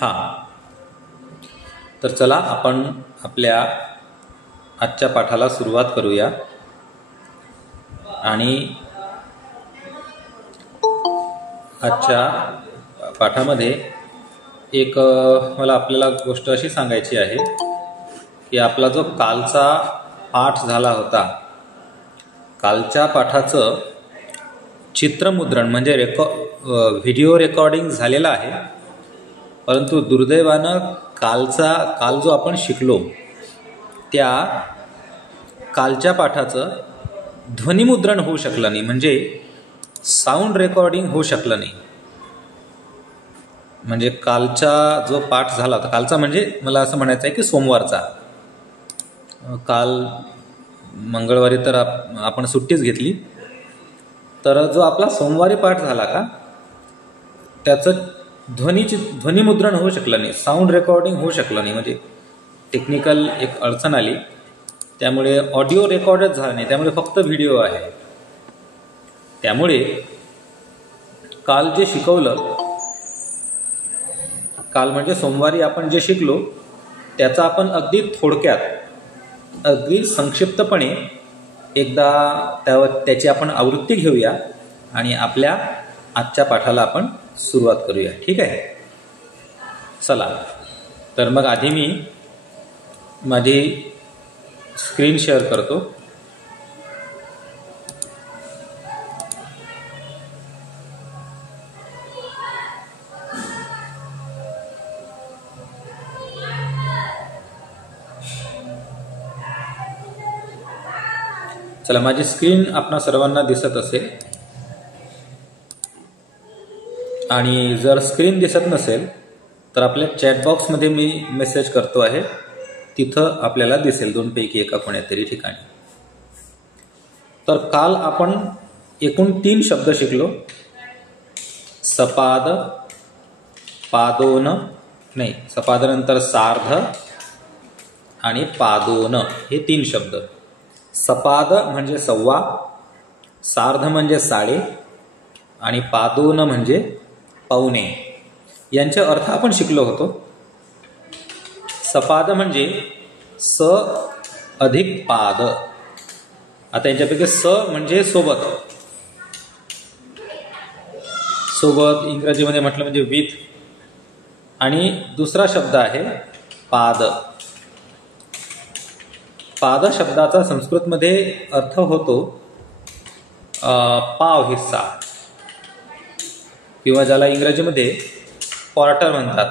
हां, तर चला आपण आपल्या आजच्या पाठाला सुरुवात करूया. आणि आजच्या पाठामध्ये एक मला आपल्याला गोष्ट अशी सांगायची आहे की आपला जो कालचा पाठ झाला होता, कालच्या पाठाचं चित्रमुद्रण म्हणजे व्हिडिओ रेकॉर्डिंग झालेलं आहे, परंतु दुर्दैवानं काल जो आपण शिकलो त्या कालच्या पाठाचं ध्वनिमुद्रण होऊ शकलं नाही, म्हणजे साऊंड रेकॉर्डिंग होऊ शकलं नाही. म्हणजे कालचा जो पाठ झाला होता, कालचा म्हणजे मला असं म्हणायचं आहे की सोमवारचा, काल मंगळवारी तर आपण सुट्टीच घेतली, तर जो आपला सोमवारी पाठ झाला का त्याचं ध्वनिमुद्रण होऊ शकलं नाही, साऊंड रेकॉर्डिंग होऊ शकलं नाही. म्हणजे टेक्निकल एक अडचण आली, त्यामुळे ऑडिओ रेकॉर्डच झाला नाही, त्यामुळे फक्त व्हिडिओ आहे. त्यामुळे काल जे शिकवलं, काल म्हणजे सोमवारी आपण जे शिकलो त्याचा आपण अगदी थोडक्यात, अगदी संक्षिप्तपणे एकदा त्याची आपण आवृत्ती घेऊया आणि आपल्या आजच्या पाठाला आपण सुरुवात करूया. ठीक आहे, चला. तर मग आधी मी माझी स्क्रीन शेअर करतो. चला, माझी स्क्रीन आपणा सर्वांना दिसत असेल, आणि जर स्क्रीन दिसत नसेल तर आपल्या चॅटबॉक्समध्ये मी मेसेज करतो आहे, तिथं आपल्याला दिसेल दोनपैकी एका कोणत्यातरी ठिकाणी. तर काल आपण एकूण 3 शब्द शिकलो. सपाद, पादोन, नाही, सपादनंतर सार्ध आणि पादोन, हे 3 शब्द. सपाद म्हणजे सव्वा, सार्ध म्हणजे साडे आणि पादोन म्हणजे पावणे. यांचे अर्थ आपण शिकलो होतो. सपाद म्हणजे स अधिक पाद. आता यांच्यापैकी स म्हणजे सोबत, सोबत इंग्रजीमध्ये म्हटलं म्हणजे विथ, आणि दुसरा शब्द आहे पाद. पाद शब्दाचा संस्कृतमध्ये अर्थ होतो पाव हिस्सा, किंवा ज्याला इंग्रजीमध्ये क्वार्टर म्हणतात.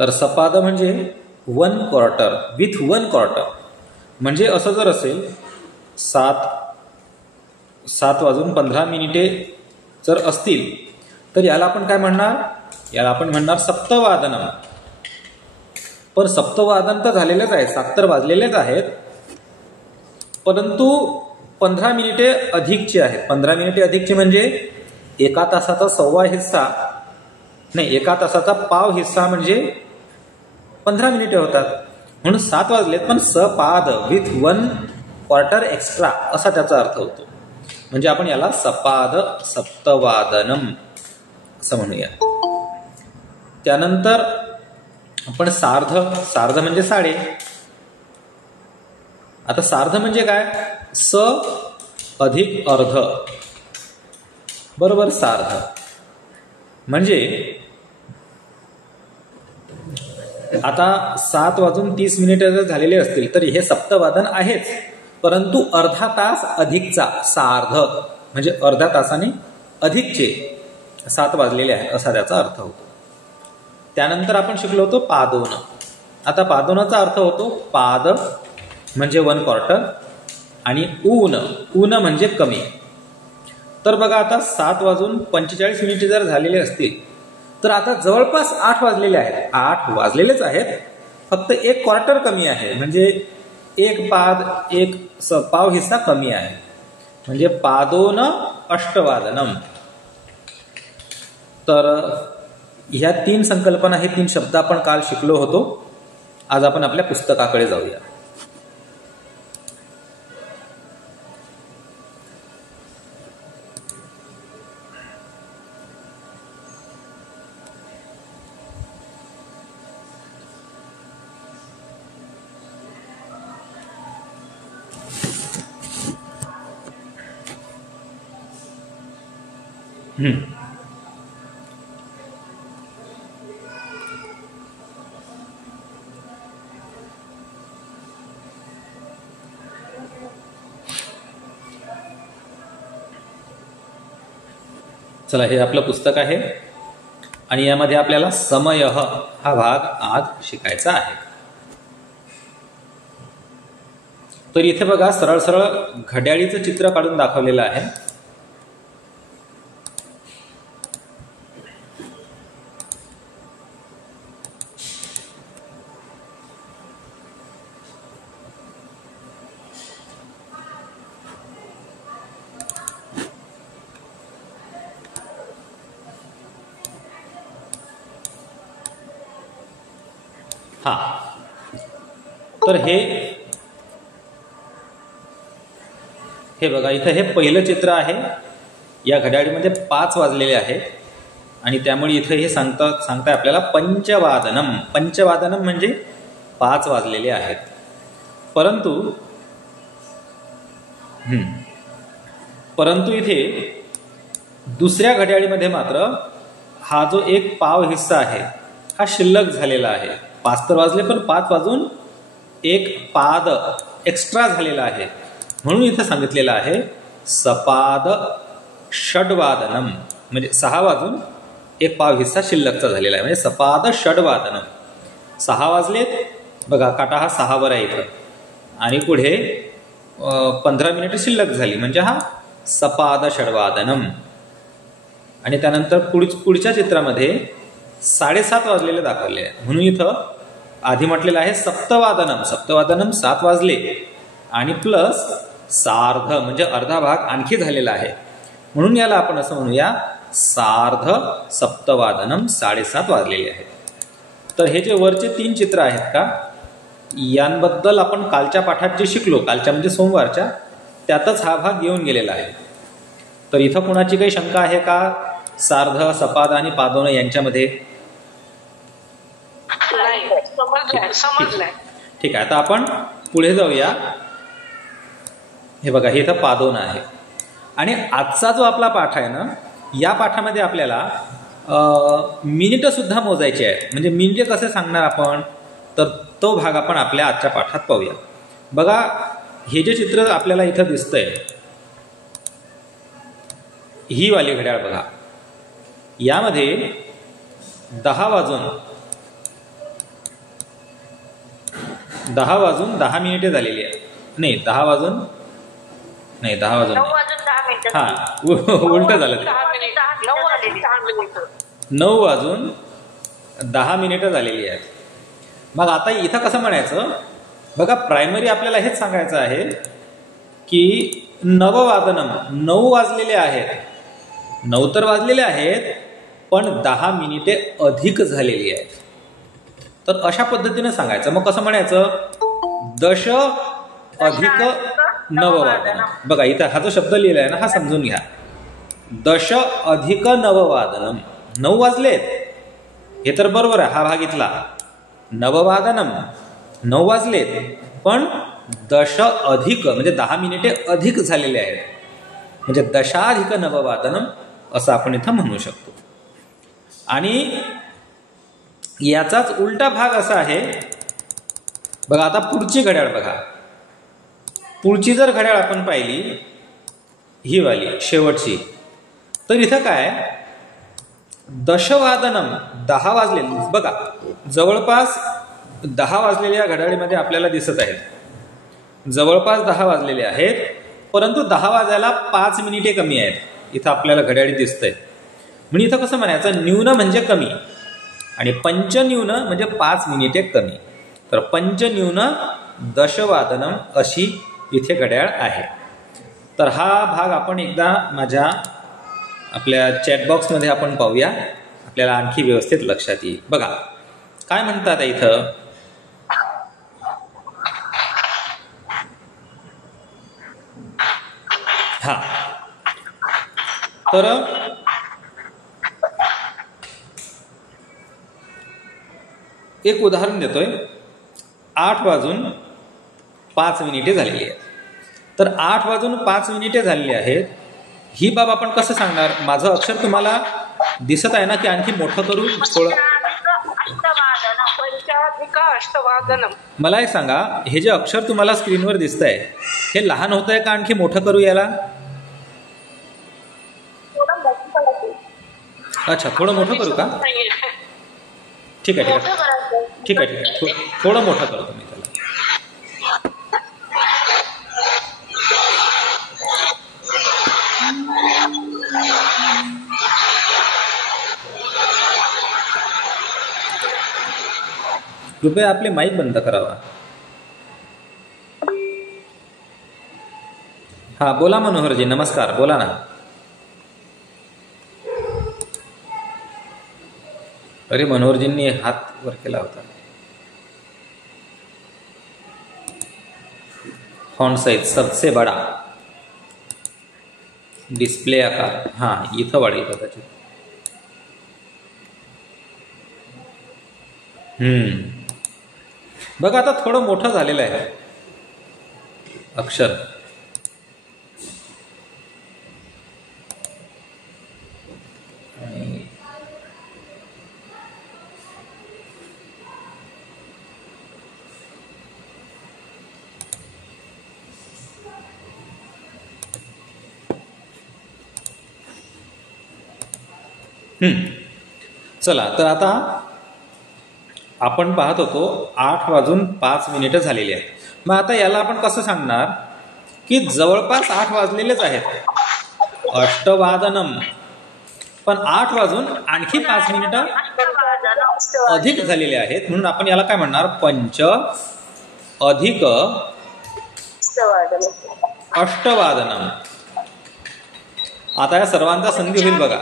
तर सपाद म्हणजे 1 क्वार्टर, विथ 1 क्वार्टर. म्हणजे असं जर असेल 7:15 जर असतील तर याला आपण काय म्हणणार, याला आपण म्हणणार सप्तवादनम. पण सप्तवादन तर झालेलेच आहे, 7 तर वाजलेलेच आहेत, परंतु 15 मिनिटे अधिकचे आहेत. 15 मिनिटे अधिकचे म्हणजे एका तासाचा सव्वा हिस्सा, नाही, एका तासाचा पाव हिस्सा म्हणजे 15 मिनिटे होतात. म्हणून 7 वाजलेत, पण सपाद विथ 1 क्वार्टर एक्स्ट्रा असा त्याचा अर्थ होतो. म्हणजे आपण याला सपाद सप्तवादनम असं म्हणूया. त्यानंतर आपण सार्ध, सार्ध म्हणजे साडे. आता सार्ध म्हणजे काय, स अधिक अर्ध बरोबर सार्ध. म्हणजे आता 7:30 जर झालेले असतील तर हे सप्तवादन आहेच, परंतु अर्धा तास अधिकचा सार्ध म्हणजे अर्ध्या तासाने अधिकचे 7 वाजलेले आहेत असा त्याचा अर्थ होतो. त्यानंतर आपण शिकलो होतो पादोन. आता पादोनाचा अर्थ होतो पाद म्हणजे 1 क्वार्टर आणि ऊन, ऊन म्हणजे कमी. तर बघा, आता 7:45 जर झालेले असतील तर आता जवळपास 8 वाजलेले आहेत. 8 वाजलेलेच आहेत, फक्त 1 क्वार्टर कमी आहे, म्हणजे 1 पाद, 1 पाव हिस्सा कमी आहे. म्हणजे पादोन अष्टवादनम. तर ह्या 3 संकल्पना, हे 3 शब्द आपण काल शिकलो होतो. आज आपण आपल्या पुस्तकाकडे जाऊया. चला, हे आपलं पुस्तक आहे आणि यामध्ये आपल्याला समय हा भाग आज शिकायचा आहे. तर इथे बघा, सरळ सरळ घड्याळीचं चित्र काढून दाखवलेलं आहे. हा, तर हे बघा, इथं हे पहिलं चित्र आहे. या घड्याळीमध्ये 5 वाजलेले आहेत आणि त्यामुळे इथं हे सांगताय आपल्याला पंचवादनम. पंचवादनम म्हणजे 5 वाजलेले आहेत. परंतु इथे दुसऱ्या घड्याळीमध्ये मात्र हा जो एक पाव हिस्सा आहे हा शिल्लक झालेला आहे. 5 तर वाजले, पण 5 वाजून 1 पाद एक्स्ट्रा झालेला आहे. म्हणून इथं सांगितलेलं आहे सपाद षड्वादनम, म्हणजे 6 वाजून 1 पाव हिस्सा शिल्लकचा झालेला आहे, म्हणजे सपाद षड्वादनम. 6 वाजलेत बघा, काटा हा 6 वर आहे इथं आणि पुढे 15 मिनिटं शिल्लक झाली, म्हणजे हा सपाद षड्वादनम. आणि त्यानंतर पुढच्या चित्रामध्ये 7:30 वाजलेले दाखवले आहे. म्हणून इथं आधी म्हटलेलं आहे सप्तवादनम. सप्तवादनम 7 वाजले आणि प्लस सार्ध म्हणजे अर्धा भाग आणखी झालेला आहे. म्हणून याला आपण असं म्हणूया सार्ध सप्तवादनम, 7:30 वाजलेले आहेत. तर हे जे वरचे 3 चित्र आहेत का, यांबद्दल आपण कालच्या पाठात जे शिकलो, कालच्या म्हणजे सोमवारच्या, त्यातच हा भाग येऊन गेलेला आहे. तर इथं कोणाची काही शंका आहे का सार्ध, सपाद आणि पादोन यांच्यामध्ये? ठीक आहे, आता आपण पुढे जाऊया. हे बघा, हे इथं पादोन आहे आणि आजचा जो आपला पाठ आहे ना, या पाठामध्ये आपल्याला मिनिटं सुद्धा मोजायची आहे. म्हणजे मिनिटे कसे सांगणार आपण, तर तो भाग आपण आपल्या आजच्या पाठात पाहूया. बघा, हे जे चित्र आपल्याला इथं दिसतंय, ही वाली घड्याळ बघा, यामध्ये 10 वाजून 10 मिनिटे झालेली आहे. नाही, 10 वाजून हा, उलट झालं. 9 वाजून 10 मिनिटं झालेली आहेत. मग आता इथं कसं म्हणायचं बघा, प्रायमरी आपल्याला हेच सांगायचं आहे की नववादनम, 9 वाजलेले आहेत. 9 तर वाजलेले आहेत, पण 10 मिनिटे अधिक झालेली आहेत. तर अशा पद्धतीने सांगायचं. मग कसं म्हणायचं, दश अधिक नववादनम. बघा, इथं हा जो शब्द लिहिला आहे ना, हा समजून घ्या. दश अधिक नववादनम, 9 वाजलेत, हे तर बरोबर आहे, हा भाग इथला. नववादनम, 9 वाजलेत, पण दश अधिक म्हणजे 10 मिनिटे अधिक झालेले आहेत, म्हणजे दशाधिक नववादनम असं आपण इथं म्हणू शकतो. आणि याचाच उलटा भाग असा आहे बघा. आता पुढची घड्याळ बघा, पुढची जर घड्याळ आपण पाहिली, ही वाली शेवटची, तर इथं काय, दशवादनम, 10 वाजले बघा. जवळपास 10 वाजलेल्या घड्याळीमध्ये आपल्याला दिसत आहेत, जवळपास 10 वाजलेले आहेत, परंतु 10 वाजायला 5 मिनिटे कमी आहेत. इथं आपल्याला घड्याळी दिसतंय. म्हणजे इथं कसं म्हणायचं, न्यून म्हणजे कमी आणि पंचन्यून म्हणजे 5 मिनिटे कमी. तर पंचन्यून दशवादनम अशी इथे घड्याळ आहे. तर हा भाग आपण एकदा माझ्या आपल्या चॅटबॉक्समध्ये आपण पाहूया, आपल्याला आणखी व्यवस्थित लक्षात येईल. बघा काय म्हणतात इथं, हा, तर एक उदाहरण देतोय. 8 वाजून 5 मिनिटे झालेली आहेत. तर 8 वाजून 5 मिनिटे झालेली आहेत, ही बाब आपण कसं सांगणार? माझं अक्षर तुम्हाला दिसत आहे ना, की आणखी मोठं करू थोडं? पंचाधिक अष्टवादनम. मला एक सांगा, हे जे अक्षर तुम्हाला स्क्रीनवर दिसत आहे हे लहान होत आहे का आणखी मोठं करू याला? अच्छा, थोडं मोठं करू का? ठीक आहे ठीक आहे ठीक आहे ठीक आहे, थोडं मोठं करतो मी त्याला. कृपया आपले माईक बंद करावा. हा बोला मनोहरजी, नमस्कार, बोला ना. अरे मनोहरजींनी हात वर केला होता. फॉन्ट साइज सबसे बडा, डिस्प्ले आकार, हा इथं वाढेल कदाचित. बघा आता थोडं मोठं झालेलं आहे अक्षर. चला, तर आता आपण पाहत होतो 8:05 झालेली आहेत. मग आता याला आपण कसं सांगणार की जवळपास 8 वाजलेलेच आहेत, अष्टवादनम. पण 8 वाजून आणखी 5 मिनिटं अधिक झालेले आहेत, म्हणून आपण याला काय म्हणणार? पंच अधिक अष्टवादनम. आता या सर्वांचा संधी होईल बघा.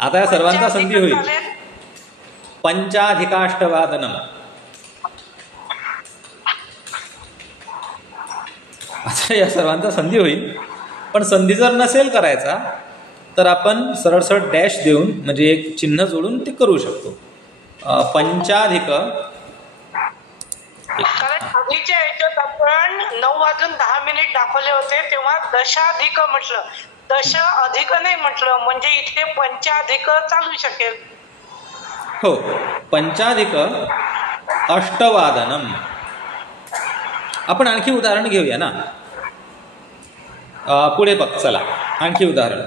आता या सर्वांचा संधी होईल. पंचाधिकाष्टवादनम. आता या सर्वांचा संधी होईल, पण संधी जर नसेल करायचा तर आपण सरळ सरळ डॅश देऊन म्हणजे एक चिन्ह जोडून ते करू शकतो. पंचाधिक. आधीच्या याच्यात आपण 9:10 दाखवले होते, तेव्हा दशाधिक म्हटलं, दश अधिक नाही म्हटलं, म्हणजे इथे पंचाधिक चालू शकेल. हो, पंचाधिक अष्टवादनम. आपण आणखी उदाहरण घेऊया ना. पुढे बघ, चला आणखी उदाहरण.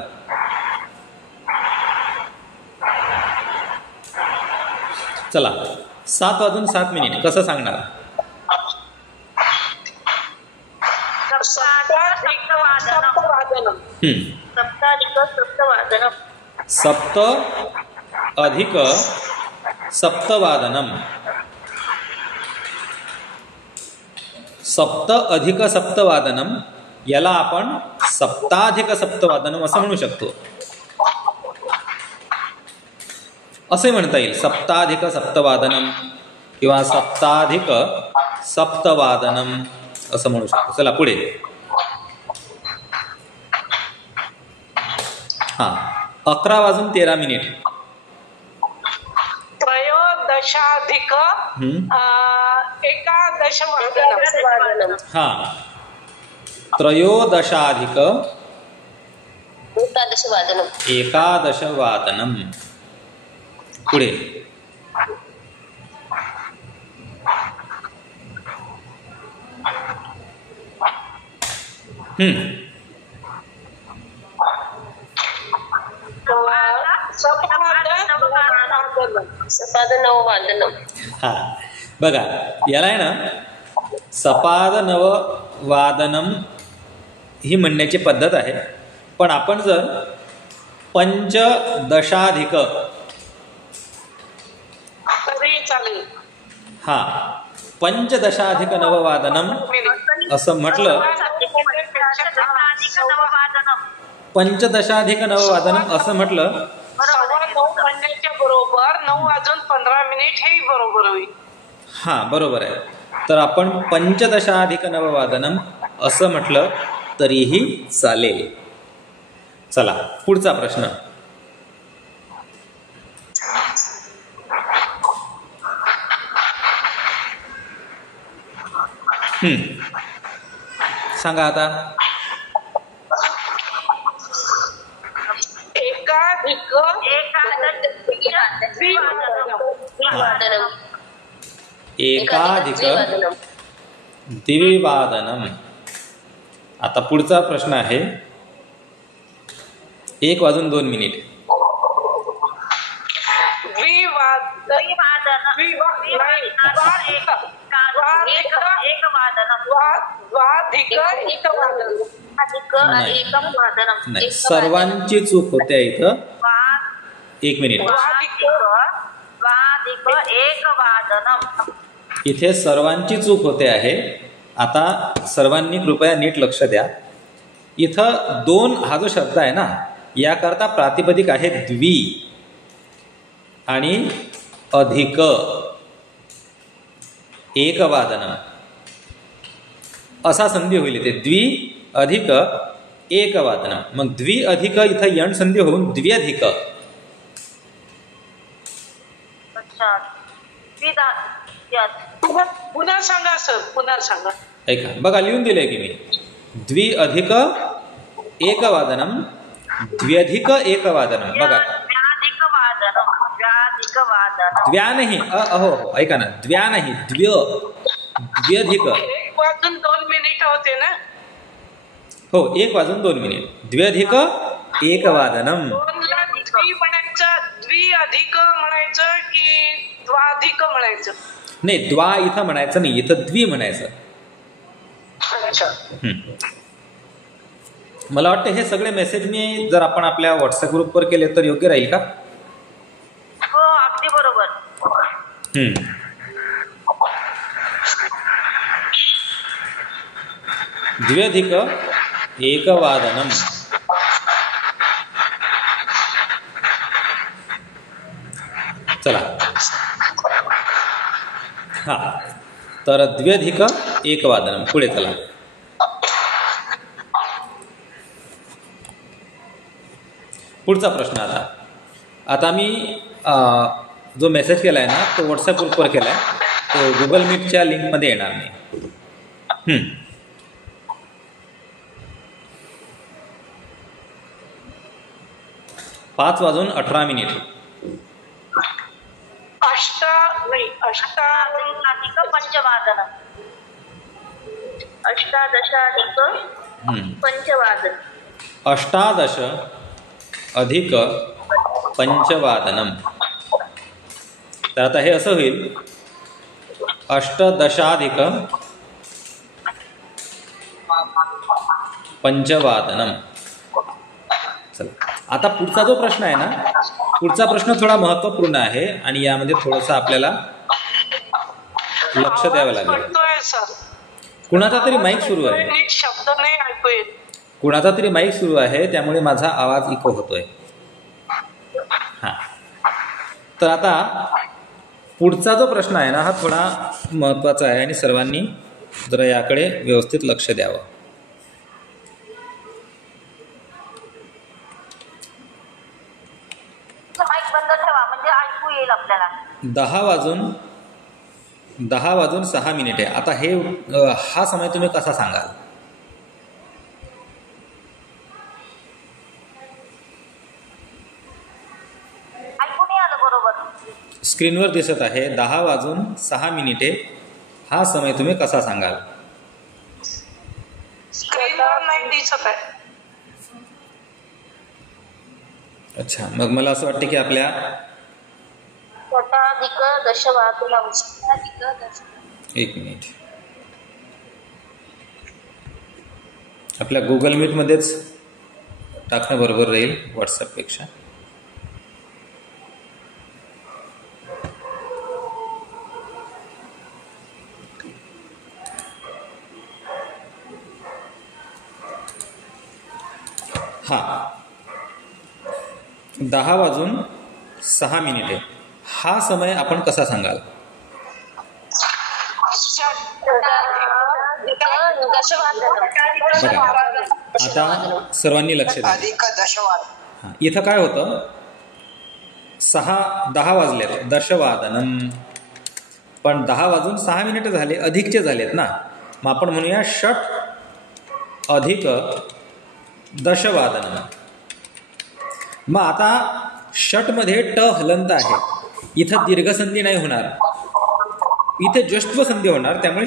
चला, 7:07 कसं सांगणार? सप्त अधिक सप्तवादनम. सप्त अधिक सप्तवादनम याला आपण सप्ताधिक सप्तवादनम असं म्हणू शकतो. असे म्हणता येईल, सप्ताधिक सप्तवादनम किंवा सप्ताधिक सप्तवादनम असं म्हणू शकतो. चला पुढे. हा, 11:13. त्रयोदशाधिक एकादशवादनम. हा, त्रयोदशाधिक एकादशवादनम. पुढे. हा बघा, याला आहे ना सपाद नववादनम ही म्हणण्याची पद्धत आहे. पण आपण जर पंचदशाधिक, हा पंचदशाधिक नववादनम असं म्हटलं, पंचदशाधिक नववादनम असं म्हटलं, 9:15 म्हणण्याच्या बरोबर 9:15 हे बरोबर होईल. हा बरोबर आहे. तर आपण पंचदशाधिक नववादनम असं म्हटलं तरीही चालेल. चला पुढचा प्रश्न. सांगा आता. एकाधिक द्विवादनम. आता पुढचा प्रश्न आहे 1:02. नाही, सर्वांची चूक होते इथं. 1 मिनिट. इथे सर्वांची चूक होते आहे. आता सर्वांनी कृपया नीट लक्ष द्या. इथं 2 हा जो शब्द आहे ना, याकरता प्रातिपदिक आहे द्वि आणि अधिक एकवादनम असा संधी होईल. इथे द्वि अधिक एकवादनम. मग द्वि अधिक इथं यण संधी होऊन द्व्यधिक. पुन्हा सांगा सर, पुन्हा सांगा. ऐका, बघा लिहून दिलंय की मी. द्वि अधिक एकवादनम द्व्यधिक एकवादनम. बघा, द्व्या नाही, अहो ऐका ना, द्व्या नाही, द्व्यधिक. 1:02 होते ना. हो, 1:02. द्व्यधिक एकवादनम. द्वि अधिक म्हणायचं की द्वाधिक म्हणायचं? नाही, द्वा इथं म्हणायचं नाही, इथं द्वि म्हणायचं. मला वाटतं हे सगळे मेसेज मी जर आपण आपल्या व्हॉट्सअप ग्रुपवर केले तर योग्य राहील का? हो, अगदी बरोबर. द्व्यधिक एकवादनम. चला, हा, तर द्व्यधिक एकवादनम. पुढे चला. पुढचा प्रश्न. आता मी जो मेसेज केला आहे ना, तो व्हॉट्सअप ग्रुपवर केला आहे. तो गुगल मीटच्या लिंकमध्ये येणार नाही. 5:18. अष्टाधिक पंचवादन. अष्टादशाधिक पंचवादन. 18 अधिक पंचवादनम. तर आता हे असं होईल 18 पंचवादनम. चला, आता पुढचा जो प्रश्न आहे ना, पुढचा प्रश्न थोडा महत्त्वपूर्ण आहे आणि यामध्ये थोडंसं आपल्याला लक्ष द्यावं लागेल. कुणाचा तरी माईक सुरू आहे. शब्द नाही ऐकू येत. कुणाचा तरी माईक सुरू आहे, त्यामुळे माझा आवाज इको होतोय. हा, तर आता पुढचा जो प्रश्न आहे ना, हा थोडा महत्त्वाचा आहे आणि सर्वांनी जरा याकडे व्यवस्थित लक्ष द्यावं. माईक बंद ठेवा म्हणजे ऐकू येईल आपल्याला. 10:06 आता हा समय तुम्ही कसा सांगाल? ऐकू नाही आलं बरोबर. स्क्रीनवर दिसत आहे 10:06 हा समय तुम्ही कसा सांगाल? स्क्रीनवर नाही दिसत आहे. अच्छा, मग मला असं वाटतं की आपल्या शताधिक दशवादनम. 1 मिनिट, आपल्या गुगल मीटमध्येच टाकणं बरोबर राहील व्हॉट्सअपपेक्षा. हा, 10:06 हा समय आपण कसा सांगाल? बघा, आता सर्वांनी लक्ष द्या. इथं काय होतं, 10 वाजलेत, दशवादनम. पण 10:06 झाले, अधिकचे झालेत ना, मग आपण म्हणूया षट अधिक दशवादनम. मग आता षटमध्ये ट हलंत आहे, इथं दीर्घसंधी नाही होणार, इथे जष्ट्व संधी होणार, त्यामुळे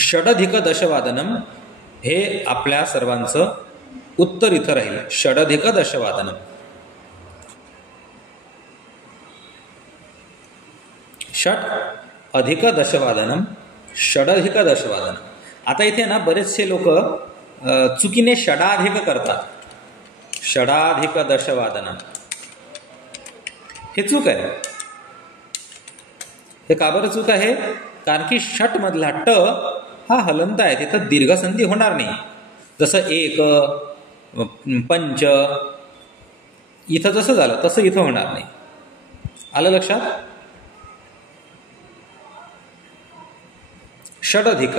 षडधिक दशवादनम हे आपल्या सर्वांचं उत्तर इथं राहील. षडधिक दशवादनम. षट अधिक दशवादनम, षडधिक दशवादनम. आता इथे ना बरेचसे लोक चुकीने षडाधिक करतात. षडाधिक दशवादनम हे चूक आहे. हे का बरं चूक आहे? कारण की षट मधला ट हा हलंत आहे, तिथं दीर्घसंधी होणार नाही. जसं एक, पंच इथं जसं झालं तसं इथं होणार नाही. आलं लक्षात? षडधिक.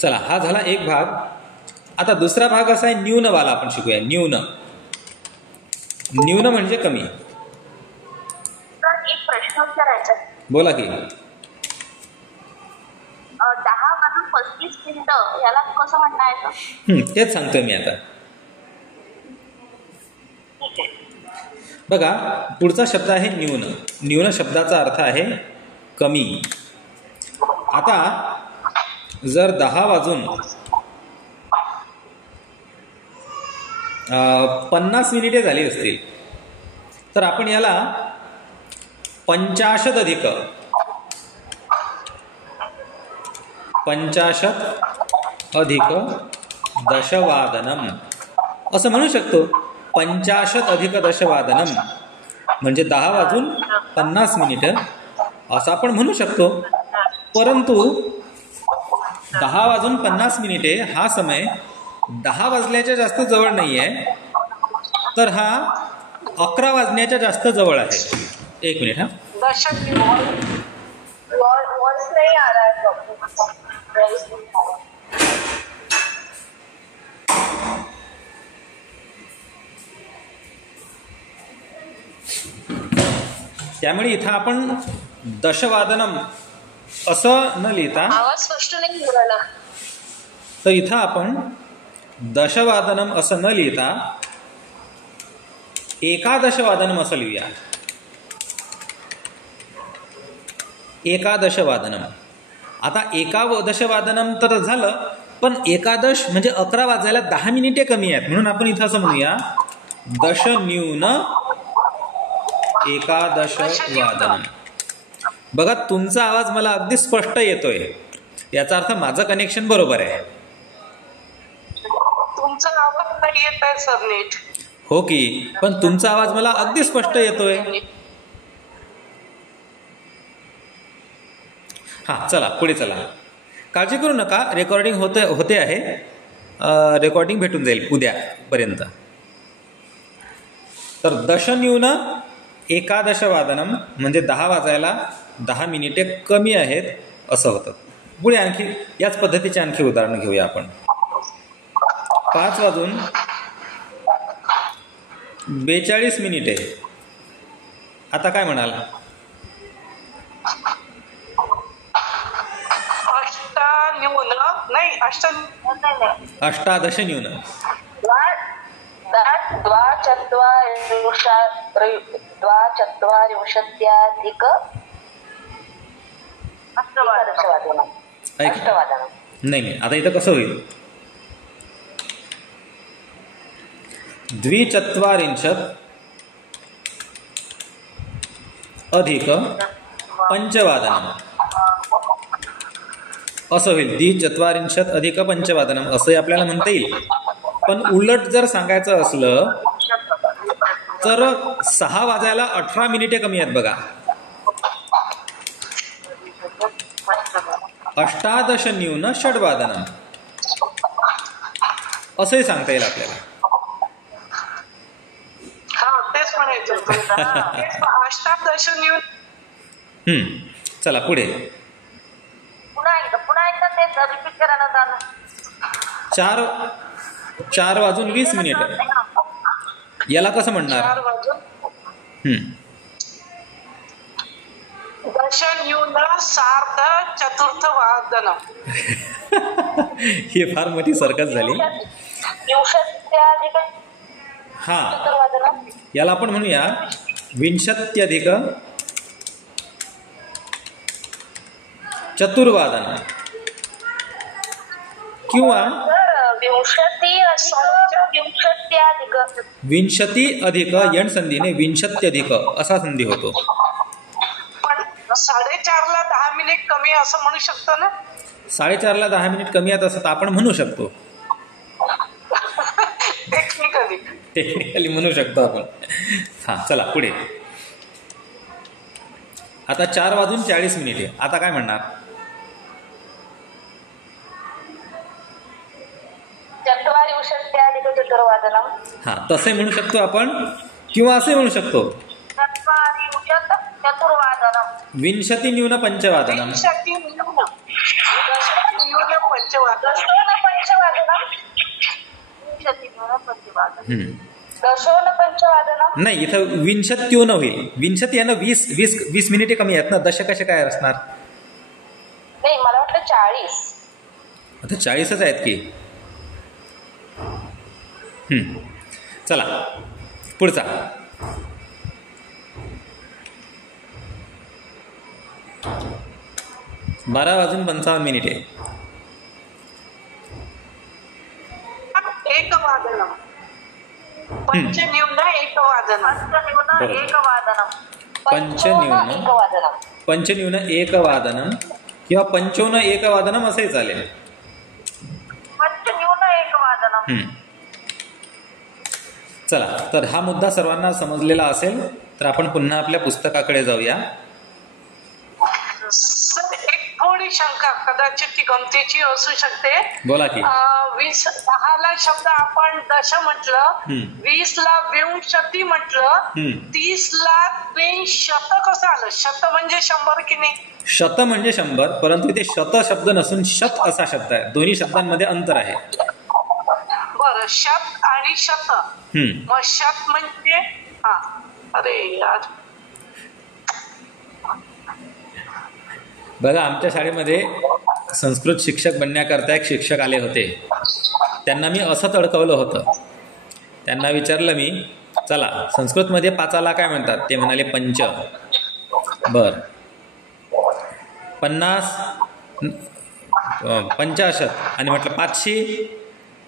चला, हा झाला एक भाग. आता दुसरा भाग असा आहे न्यूनवाला, आपण शिकूया. न्यून. न्यून म्हणजे कमी. एक प्रश्न विचारायचा. बोला की. 10 वाजून 35 मिनिटं याला कसं म्हणता येतं? तेच सांगतोय मी आता. बघा, पुढचा शब्द आहे न्यून. न्यून शब्दाचा अर्थ आहे कमी. आता जर 10 वाजून 50 मिनिटे झाली असतील तर आपण याला 50 अधिक दशवादनम असं म्हणू शकतो. 50 अधिक दशवादनम म्हणजे 10 वाजून 50 मिनिटं असं आपण म्हणू शकतो. परंतु 10 वाजून 50 मिनिटे हा समय 10 वाजल्याच्या जास्त जवळ नाही आहे, तर हा 11 वाजण्याच्या जास्त जवळ आहे. एक मिनिट. हा नहीं आ रहा है. त्यामुळे इथं आपण दशवादनम असं न लिहिता, आवाज स्पष्ट नाही हो रहा. तर इथं आपण दशवादनम असं न लिहिता एकादशवादनम असं लिहूया. एकादशवादनम. आता एकादशवादनम तर झालं, पण एकादश म्हणजे 11 वाजायला 10 मिनिटे कमी आहेत, म्हणून आपण इथं असं म्हणूया दश न्यून एकादशवादनम. बघा, तुमचा आवाज मला अगदी स्पष्ट येतोय, याचा अर्थ माझं कनेक्शन बरोबर आहे. तुमचा आवाज नाही येत आहे सर नीट. हो की, पण तुमचा आवाज मला अगदी स्पष्ट येतोय. हा, चला पुढे चला. काळजी करू नका, रेकॉर्डिंग होते आहे. रेकॉर्डिंग भेटून जाईल उद्यापर्यंत. तर दशन्यून एकादशवादनम म्हणजे 10 वाजायला 10 मिनिटे कमी आहेत असं होतं. पुढे आणखी याच पद्धतीचे आणखी उदाहरण घेऊया आपण. 5 वाजून 42 मिनिटे. आता काय म्हणाल? अष्टादश न्यून द्वाचत्वारिंशत्याधिक अष्टवादनम. नाही, आता इथं कसं होईल? 240 अधिक पंचवादनम असं होईल. 240 अधिक पंचवादनम असंही आपल्याला म्हणता येईल. पण उलट जर सांगायचं असलं तर 6 वाजायला 18 मिनिटे कमी आहेत. बघा, अष्टादश न्यून षडवादनम असंही सांगता येईल आपल्याला. तेच म्हणायचं. अष्टादश न्यून. चला पुढे. पुन्हा एकदा ते रिपीट करा ना. 4 वाजून 20 मिनिट याला कसं म्हणणार? दश न्यून सार्ध चतुर्थ वादन. ही फार मोठी सर्कस झाली. विंशत्याधिक हा, चतुर्वादनम. याला आपण म्हणूया विंशत्यधिक चतुर्वादन किंवा विंशती अधिक यण संधीने विंशत्यधिक असा संधी होतो. पण 4:30ला 10 मिनिट कमी असं म्हणू शकतो ना. 4:30ला 10 मिनिट कमी आहेत असं आपण म्हणू शकतो. टेक्निकली म्हणू शकतो आपण. हा, चला पुढे. आता 4:40 आहे. आता काय म्हणणार? हा, तसे म्हणू शकतो आपण किंवा असे म्हणू शकतो विंशती न्यून पंचवादनम. नाही, इथं विंशत्यून होईल. विंशती आहे ना, 20 मिनिटे कमी आहेत ना. दश कसे काय असणार? नाही, मला वाटलं 40. आता 40च आहेत की. चला पुढचा. 12:55 एकवादनम. पंचन्यून एकवादनम. पंचन्यून एकवादनम किंवा पंचोन एकवादनम असे चालेल. चला, तर हा मुद्दा सर्वांना समजलेला असेल तर आपण पुन्हा आपल्या पुस्तकाकडे जाऊया. सर, एक थोडी शंका, कदाचित ती गमतीची असू शकते. बोला की. 10ला शब्द आपण दश म्हटलं, 20ला विंशती म्हटलं, 30ला त्रिशत कसं आलं? शत म्हणजे 100 की नाही? शत म्हणजे 100, परंतु इथे शत शब्द नसून शत असा शब्द आहे. दोन्ही शब्दांमध्ये अंतर आहे. बरं, शत आणि शत. मग शत म्हणजे हा, अरे यार, बघा, आमच्या शाळेमध्ये संस्कृत शिक्षक बनण्याकरता एक शिक्षक आले होते. त्यांना मी असं तडकवलं होतं. त्यांना विचारलं मी, चला संस्कृतमध्ये 5ला काय म्हणतात? ते म्हणाले पंच. बर, 50, 85 आणि म्हटलं 500.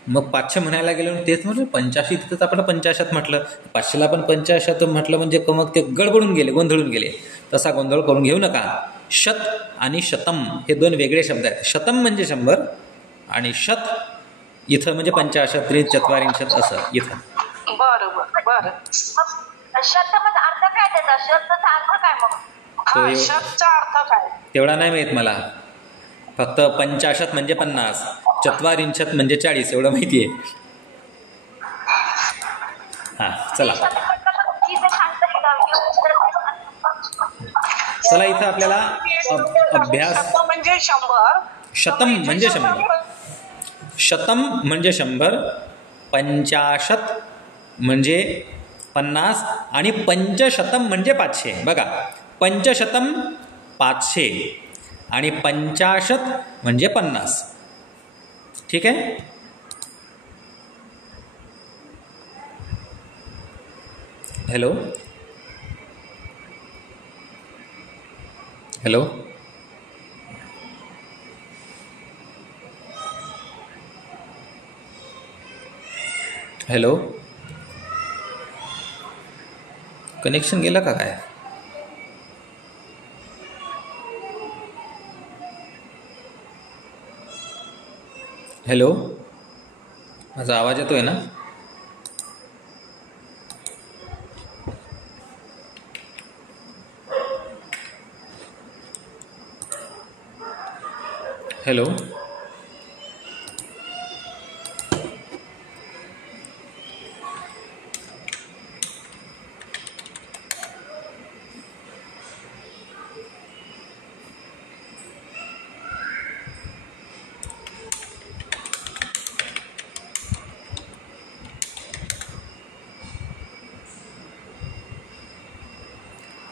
मग 500 म्हणायला गेलो, तेच म्हटलं 85, तिथंच आपण 85 म्हटलं. 500ला पण 85 म्हटलं म्हणजे मग ते गडबडून गेले, गोंधळून गेले. तसा गोंधळ करून घेऊ नका. शत आणि शतम हे दोन वेगळे शब्द आहेत. शतम म्हणजे 100 आणि शत इथं म्हणजे 85, 40 असं इथं. बरोबर. बरं, शत म्हणजे अर्थ काय त्याचा? शतचा अर्थ काय मग? शतचा अर्थ काय तेवढा नाही माहित मला. फक्त 85 म्हणजे 50, 40 म्हणजे 40 एवढं माहिती आहे. हा, चला चला, इथं आपल्याला अभ्यास. म्हणजे 100. शतम म्हणजे 100. शतम म्हणजे 100, 50 म्हणजे 50 आणि पंचशतम म्हणजे 500. बघा, पंचशतम 500 आणि 50 म्हणजे 50. ठीक आहे. हॅलो हॅलो हॅलो कनेक्शन गेलं का काय? हॅलो, माझा आवाज येतोय ना? हॅलो,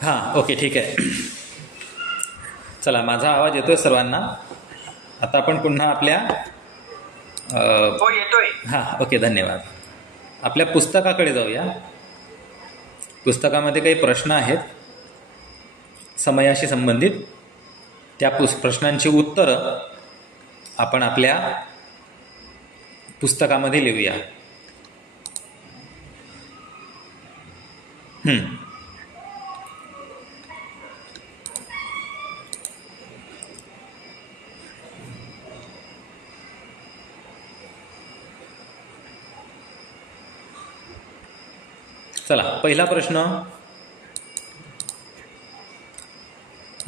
हां, ओके, ठीक आहे. चला, माझा आवाज येतोय सर्वांना. आता आपण पुन्हा आपल्या हो येतोय. हां, ओके, धन्यवाद. आपल्या पुस्तकाकडे जाऊया. पुस्तकामध्ये काही प्रश्न आहेत समयाशी संबंधित. त्या प्रश्नांची उत्तरं आपण आपल्या पुस्तकामध्ये लिहूया. चला, पहिला प्रश्न.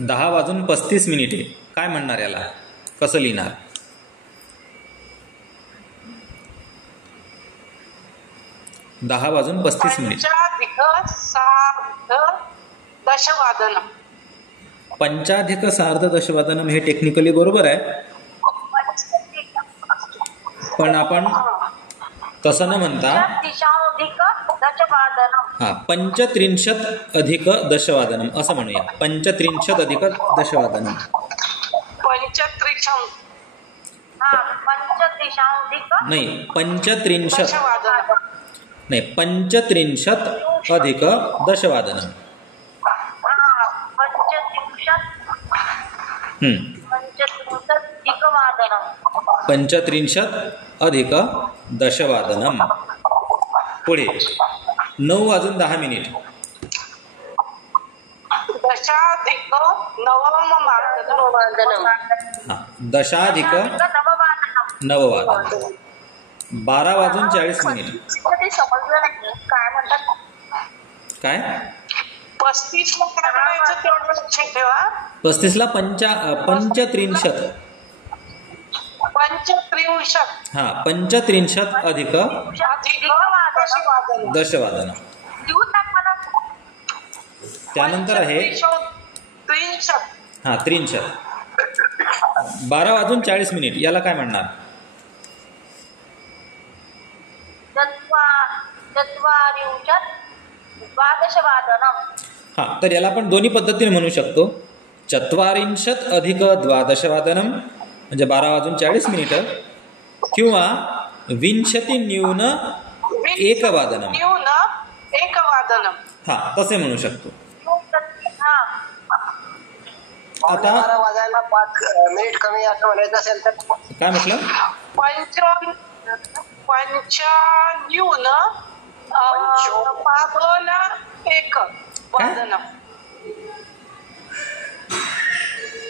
10:35 काय म्हणणार याला? कसं लिहिणार? 10:35. दशवादनम. पंचाधिक सार्ध दशवादनम हे टेक्निकली बरोबर आहे, पण आपण तसं न म्हणता 35 अधिक दशवादनम असं म्हणूया. 35 अधिक दशवादनम. 35 नाही, 35 नाही, 35 अधिक दशवादनम. 35 अधिक दशवादनम. पुढे 9:10. दशाधिक नववादनम. दशाधिक नववादनम. 12:40. काय म्हणतात? काय? 35 ला काय म्हणायचं तेवढं लक्षात ठेवा. 35 ला 35. 35. हा, 35 अधिक दशवादनम. त्यानंतर आहे 63. हा, 63. 12:40 याला काय म्हणणार? हा, तर याला आपण दोन्ही पद्धतीने म्हणू शकतो. 40 अधिक द्वादशवादनम म्हणजे 12:40, किंवा 20 न्यून एकवादनम. हा, तसे म्हणू शकतो. आता 12 वाजायला 5 मिनिट कमी असं म्हणायचं असेल तर काय म्हटलं? 5 न्यून 1 वादनम.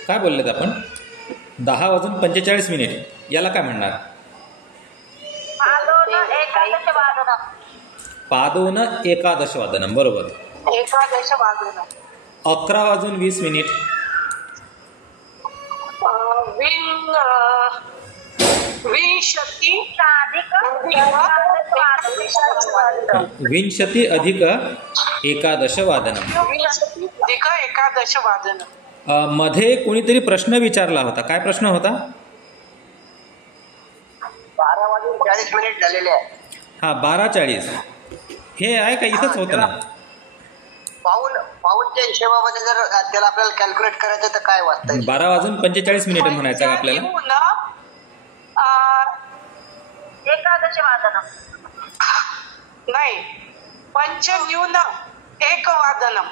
काय बोललेत आपण? 10:45 याला काय म्हणणार? पादोन एकादशवादनम. बरोबर. 11:20. 20 अधिक एकादशवादनम. मध्ये कोणीतरी प्रश्न विचारला होता. काय प्रश्न होता? 12:40 झालेले आहे. हा, 12:40 हे आहे का? इथंच होतं ना. पाऊलच्या हिशोबामध्ये जर त्याला आपल्याला कॅल्क्युलेट करायचं तर काय वाटतं? 12:45 म्हणायचं का आपल्याला? एकादशवादनम नाही, 5 न्यून 1 वादनम.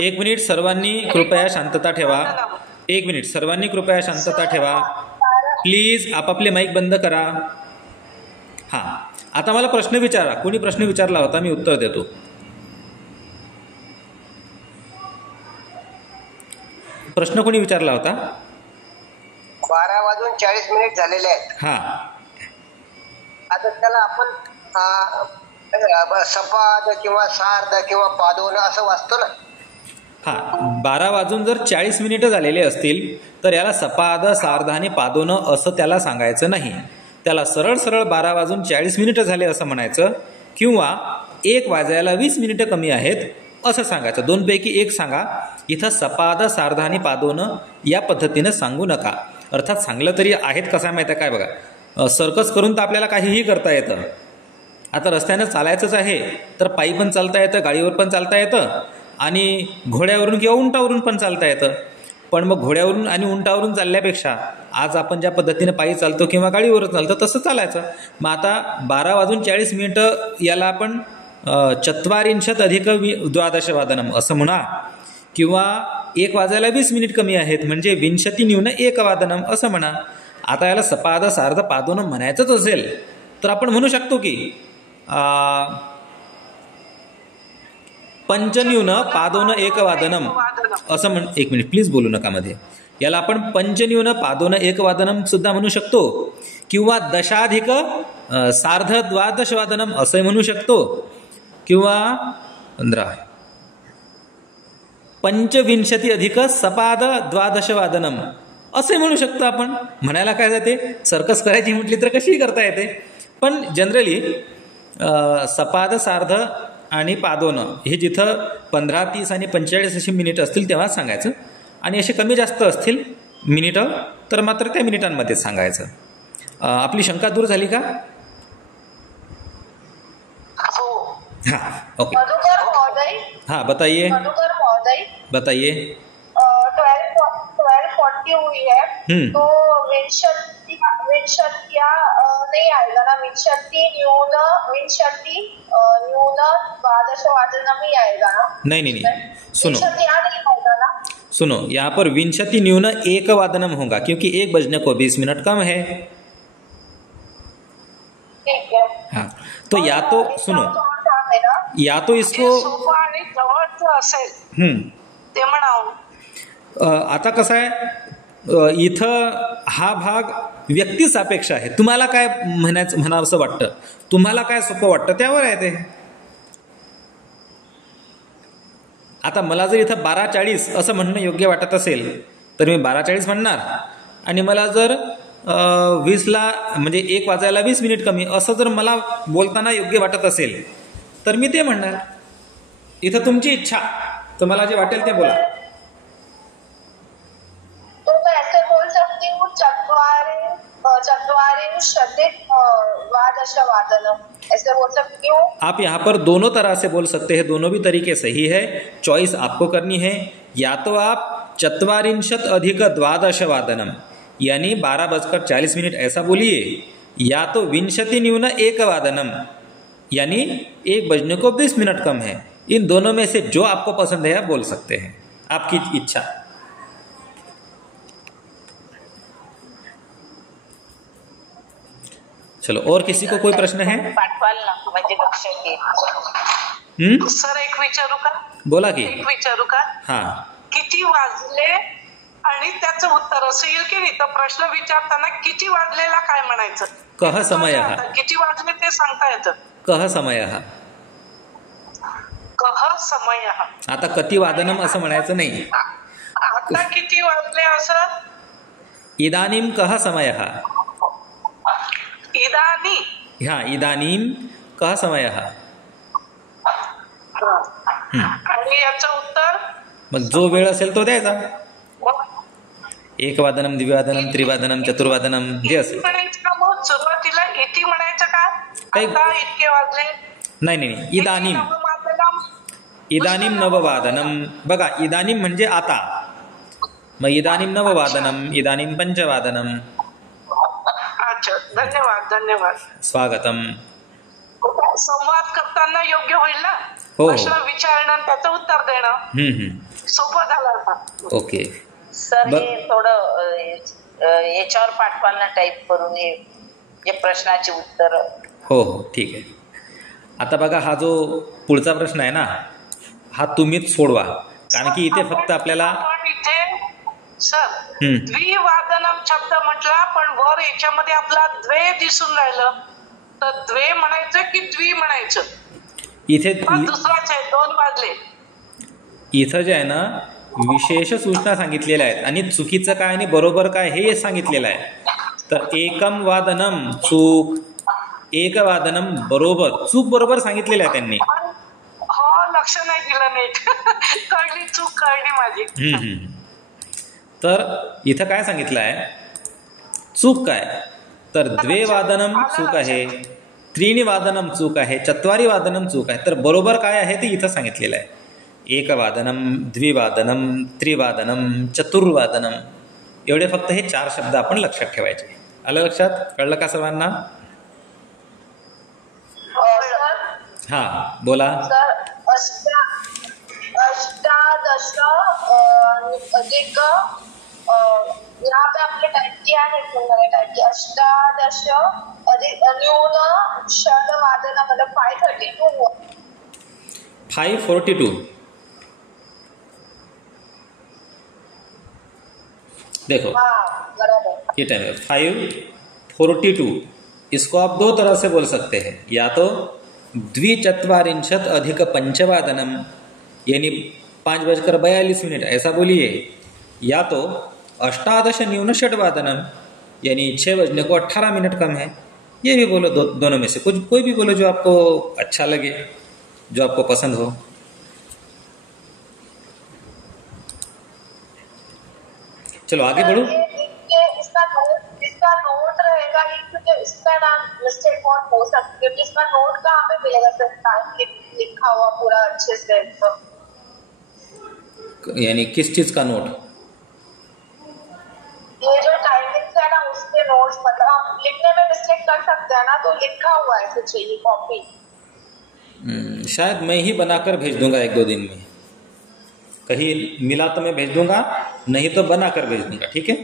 एक मिनिट सर्वांनी कृपया शांतता ठेवा. 1 मिनिट सर्वांनी कृपया शांतता ठेवा प्लीज. आपापले माईक बंद करा. हा, आता मला प्रश्न विचारा. कोणी प्रश्न विचारला होता, मी उत्तर देतो. प्रश्न कोणी विचारला होता? 12:40 झालेले आहेत. हा, आता त्याला आपण सपाद किंवा सार्ध किंवा पादोन असं वाचतो ना. हा, 12:40 झालेले असतील तर याला सपाद, सार्ध आणि पादोन असं त्याला सांगायचं नाही. त्याला सरळ सरळ 12:40 झाले असं म्हणायचं, किंवा 1 वाजायला 20 मिनिटं कमी आहेत असं सांगायचं. 2 पैकी 1 सांगा. इथं सपाद, सार्ध आणि पादोन या पद्धतीनं सांगू नका. अर्थात सांगलं तरी आहेत कसं माहिती आहे काय? बघा, सर्कस करून तर आपल्याला काहीही करता येतं. आता रस्त्यानं चालायचंच आहे तर पायी पण चालता येतं, गाडीवर पण चालता येतं, आणि घोड्यावरून किंवा उंटावरून पण चालता येतं. पण मग घोड्यावरून आणि उंटावरून चालल्यापेक्षा आज आपण ज्या पद्धतीने पायी चालतो किंवा गाडीवर चालतो तसं चालायचं. मग आता 12:40 याला आपण ४४ अधिक १२ वादनम असं म्हणा, किंवा 1:20 कमी आहेत म्हणजे 20 न्यून 1 वादनम असं म्हणा. आता याला सपाद सार्ध पादोनं म्हणायचंच असेल तर आपण म्हणू शकतो की 5 न्यून पादोनं 1 वादनम असं म्हण. 1 मिनिट प्लीज बोलू नका मध्ये. याला आपण 5 न्यून पादोनं 1 वादनम सुद्धा म्हणू शकतो, किंवा 10 सार्ध 12 वादनम असंही म्हणू शकतो, किंवा 25 अधिक सपाद 12 वादनम असे म्हणू शकतो आपण. म्हणायला काय जाते, सर्कस करायची म्हटली तर कशीही करता येते. पण जनरली सपाद सार्ध आणि पादोनं हे जिथं 15, 30 आणि 45 असे मिनिट असतील तेव्हा सांगायचं, आणि असे कमी जास्त असतील मिनिटं तर मात्र त्या मिनिटांमध्ये सांगायचं. आपली शंका दूर झाली का? हाँ ओके. मधुकर महोदय. हाँ बताइए. मधुकर महोदय बताइए. 12:40 हुई है तो विंशत्या नहीं आएगा ना, विंशति न्यून 12 वादनम ही आएगा ना? नहीं सुनो, विंशत्या नहीं आएगा ना? सुनो, यहाँ पर 20 न्यून 1 वादनम होगा क्योंकि 1 बजने को 20 मिनट कम है. ठीक है. हाँ तो या तो सुनो, या तो इसको सोपं आणि जवळचं असेल ते म्हणावं. आता कसं आहे, इथं हा भाग व्यक्ती सापेक्ष आहे. तुम्हाला काय म्हणावंसं वाटतं, तुम्हाला काय सोपं वाटतं त्यावर आहे ते. आता मला जर इथं 12:40 असं म्हणणं योग्य वाटत असेल तर मी 12:40 म्हणणार, आणि मला जर 20ला म्हणजे 1 वाजायला 20 मिनिट कमी असं जर मला बोलताना योग्य वाटत असेल तर मी ते म्हणणार. इथं तुमची इच्छा, तुम्हाला जे वाटेल ते बोला. तो मैं ऐसे बोल सकती हूँ 12 वादनम ऐसे बोल सकती हूँ. आप यहाँ पर दोनों तरह से बोल सकते हैं, दोनों भी तरीके सही है. चॉइस आपको करनी है. या तो आप ४४ अधिक 12 वादनम यानी 12:40 ऐसा बोलिए, या तो 20 न्यून 1 वादनम यानी 1 बजने को 20 मिनट कम है. इन दोनों में से जो आपको पसंद है आप बोल सकते हैं, आपकी इच्छा. चलो, और किसी को कोई प्रश्न है? पाठवाल ना म्हणजे लक्षात येईल. सर एक विचारू का? बोला की. एक विचारू का? हाँ. किती वाजले आणि त्याचं उत्तर असं येईल की नाही. तर प्रश्न विचारताना किती वाजलेला काय म्हणायचं, कह समयः, किती वाजले ते सांगता येतं. कह समयः. कह समयः. आता कति वादनम असं म्हणायचं नाही. आता किती वाजले असं. इदानीम कह समयः. इदानी. हाँ, इदानीम कह समयः. आणि याचं उत्तर मग जो वेळ असेल तो द्यायचा. 1 वादनम, द्विवादनम, त्रिवादनम, चतुर्वादनम जे असेल. म्हणायचं का मग सुरुवातीला इति म्हणायचं का? आता इतके वाजले. नाही, इदानीम. इदानीम नववादनम. बघा, इदानीम म्हणजे आता. मग इदानीम नववादनम, इदानीम पंचवादनम. अच्छा, धन्यवाद. स्वागतम. संवाद करताना योग्य होईल ना. हो. प्रश्न विचारणं त्याचं उत्तर देणं सोपं झालं आता. ओके सर हे थोडं याच्यावर पाठवाल ना टाईप करून हे जे प्रश्नाचे उत्तर. हो ठीक आहे. आता बघा, हा जो पुढचा प्रश्न आहे ना, हा तुम्हीच सोडवा, कारण की इथे फक्त आपल्याला इथे सर द्विवादनम शब्द म्हटला, पण वर याच्यामध्ये आपला द्वे दिसून राहिलं, तर द्वे म्हणायचं की द्वी म्हणायचं. इथे दुसराच आहे, 2 वाजले. इथं जे आहे ना, विशेष सूचना सांगितलेल्या आहेत आणि चुकीचं काय आणि बरोबर काय हे सांगितलेलं आहे. तर एकम वादनम चूक, 1 वादनम बरोबर. चूक बरोबर सांगितलेलं आहे त्यांनी. हो, लक्ष नाही दिलं नीट. कळली चूक, कळली माझी. तर इथं काय सांगितलं आहे, चूक काय, तर द्विवादनम चूक आहे, 3 वादनम चूक आहे, 4 वादनम चूक आहे. तर बरोबर काय आहे ते इथं सांगितलेलं आहे. एकवादनम, द्विवादनम, त्रिवादनम, चतुर्वादनम, एवढे फक्त हे 4 शब्द आपण लक्षात ठेवायचे. आलं लक्षात? कळलं का सर्वांना? हा बोला. सर अष्टादश अधिक यहाँ पे आपने टाइप किया है, मैंने टाइप किया अष्टादश अधिक न्यून षड्वादन, मतलब 532. 542. देखो हाँ बराबर. ये टाइम है 542. इसको आप 2 तरह से बोल सकते हैं. या तो द्विचत्वारिंशत अधिक पंचवादनम यानी 5:42 ऐसा बोलिए, या तो अष्टादश न्यून षड्वादनम यानी 6 बजने को 18 मिनट कम है. ये भी बोलो, दोनों में से कोई भी बोलो जो आपको अच्छा लगे, जो आपको पसंद हो. चलो आगे बढ़ो. इसका नोट रहेगा ही, क्योंकि इसका नाम मिस्टेक बहुत हो सकती है. इसका नोट कहाँ पे मिलेगा सर? लिखा हुआ पूरा अच्छे से, यानी किस चीज का नोट? ये जो टाइमिंग्स है ना उसके नोट्स, मतलब हम लिखने में मिस्टेक कर सकते हैं ना, तो लिखा हुआ है ऐसे चाहिए कॉपी. शायद मैं ही बनाकर भेज दूंगा 1-2 दिन में. कहीं मिला तो मैं भेज दूंगा, नहीं तो बनाकर भेज दूंगा. ठीक है?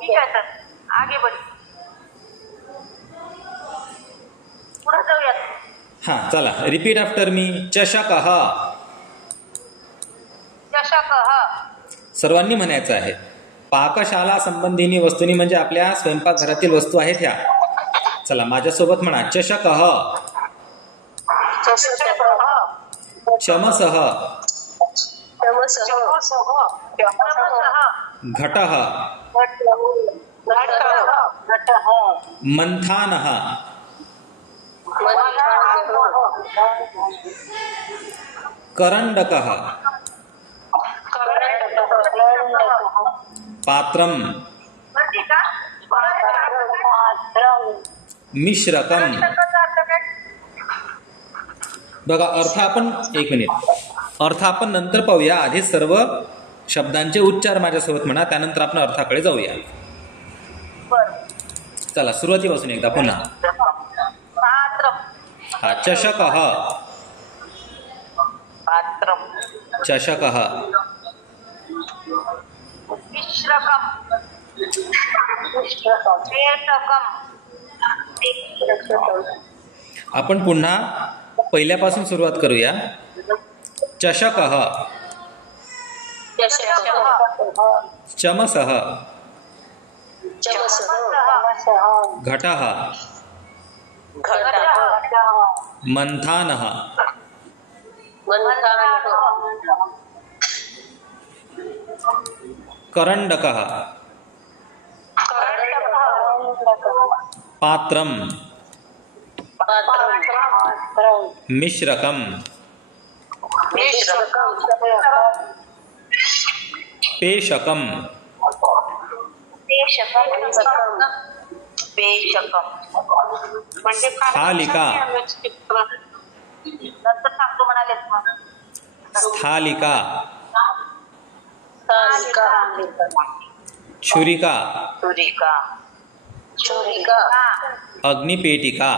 ठीक है सर, आगे बढ़िए. पुढे जाऊयात. हाँ चला, रिपीट आफ्टर मी. चषकः. चषकः. सर्वांनी म्हणायचं आहे. पाकशाला संबंधीनी वस्तूनी म्हणजे आपल्या स्वयंपाकघरातील वस्तू आहेत ह्या. चला माझ्यासोबत म्हणा. चषकः, चमसः, घटः, मंथानः, करंडकः, पात्रम, मिश्रकम. बघा अर्थ आपण, 1 मिनिट, अर्थ आपण नंतर पाहूया. आधी सर्व शब्दांचे उच्चार माझ्यासोबत म्हणा, त्यानंतर आपण अर्थाकडे जाऊया. चला सुरुवातीपासून एकदा पुन्हा. हा. चषकः, चषकः, आपण पुन्हा पहिल्यापासून सुरुवात करूया. चषकः, चमसः, घटः, मंथानः, करंडकः, पात्रम, मिश्रकम, पेशकम, स्थालिका, स्थालिका, छुरिका, अग्निपेटिका,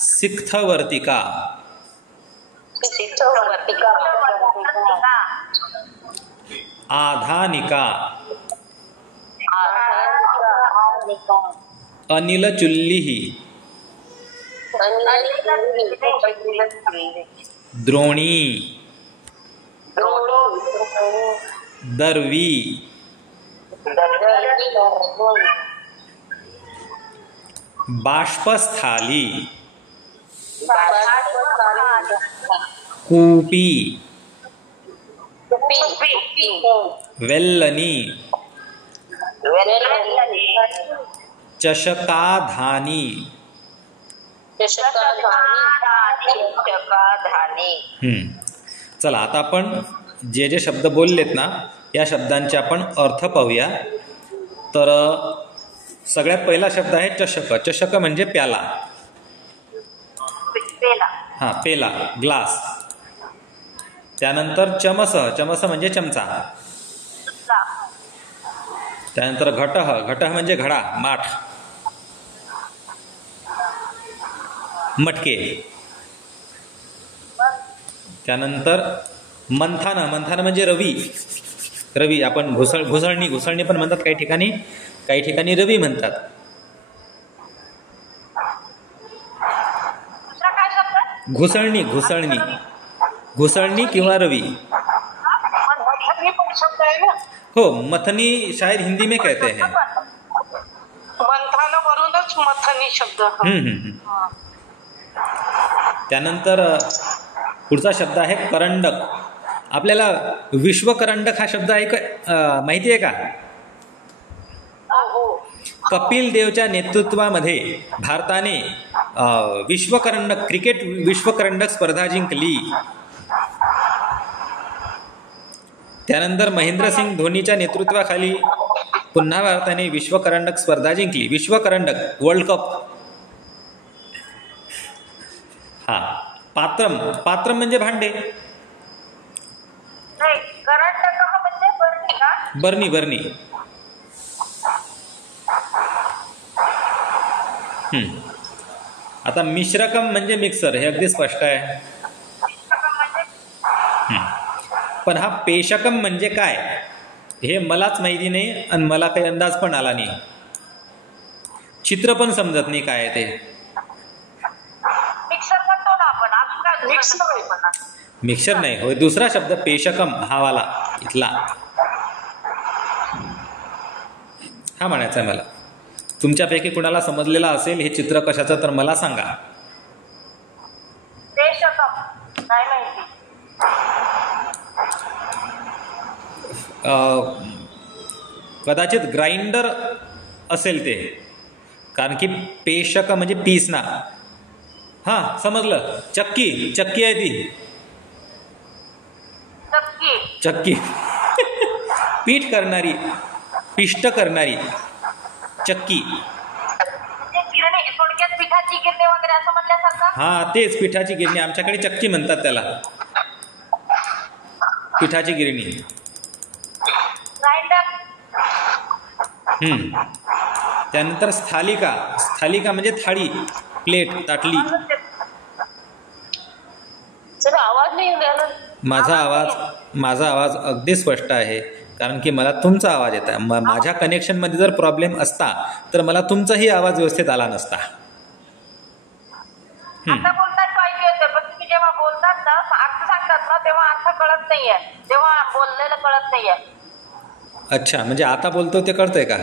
सिक्थवर्तिका, आधानिका, अनिल चुल्ली, द्रोणी, दर्वी, बाष्पस्थाली, कूपी, वेल्लनी, चषकाधानी. चला आता आपण जे जे शब्द बोललेत ना, या शब्दांचे आपण अर्थ पाहूया. तर सगळ्यात पहिला शब्द आहे चषक. चषक म्हणजे प्याला. पेला. हा, पेला, ग्लास. त्यानंतर चमस. चमस म्हणजे चमचा. त्यानंतर घटः. घटः म्हणजे घडा, माठ, मटके. त्यानंतर मंथान. मंथान म्हणजे रवी. रवी आपण घुसळणी. घुसळणी पण म्हणतात काही ठिकाणी, काही ठिकाणी रवी म्हणतात. दुसरा काय शब्द? घुसळणी. घुसळणी. घुसळणी किंवा रवी. मथनी पण शब्द आहे ना. हो, मथनी शायद हिंदी में कहते हैं. मंथानावरूनच मथनी शब्द. त्यानंतर पुढचा शब्द आहे करंडक. आपल्याला विश्वकरंडक हा शब्द माहिती आहे का? कपिल देवच्या नेतृत्वामध्ये भारताने विश्वकरंडक, क्रिकेट विश्वकरंडक स्पर्धा जिंकली. त्यानंतर महेंद्रसिंग धोनीच्या नेतृत्वाखाली पुन्हा भारताने विश्वकरंडक स्पर्धा जिंकली. विश्वकरंडक, वर्ल्ड कप. हा. पात्रम. पात्रम म्हणजे भांडे. नाही, करंडक म्हणजे बरणी का? बरणी. बरणी. आता मिश्रकम म्हणजे मिक्सर. हे अगदी स्पष्ट आहे. पण हा पेशकम म्हणजे काय हे मलाच माहिती नाही आणि मला काही अंदाज पण आला नाही. चित्र पण समजत नाही काय आहे ते. मिक्सर म्हणतो ना आपण. अजून काय मिक्सर नाही होय. दुसरा शब्द पेशकम, हा वाला इथला, हा म्हणायचा आहे मला. तुमच्यापैकी कुणाला समजलेला असेल हे चित्र कशाचं तर मला सांगा. पेशकम काय माहिती. कदाचित ग्राइंडर असेल ते, कारण की पेशक म्हणजे पीस ना. हा, समजलं. चक्की. चक्की आहे ती. चक्की. पीठ करणारी, पिष्ट करणारी चक्की. थोडक्यात पिठाची गिरणी वगैरे असं म्हणल्यासारखं. हा, तेच पिठाची गिरणी. आमच्याकडे चक्की म्हणतात त्याला, पिठाची गिरणी. त्यानंतर स्थालिका. स्थालिका म्हणजे थाळी, प्लेट, ताटली. आवाज नाही येणार. माझा आवाज अगदी स्पष्ट आहे, कारण की मला तुमचा आवाज येत आहे. माझ्या कनेक्शनमध्ये जर प्रॉब्लेम असता तर मला तुमचाही आवाज व्यवस्थित आला नसता. आता बोलतात तो ऐकू येतोय, पण तुम्ही जेव्हा बोलतात ना, अर्थ सांगतात ना, तेव्हा अर्थ कळत नाहीये, तेव्हा बोललेलं कळत नाहीये. अच्छा, म्हणजे आता बोलतो ते कळतंय का?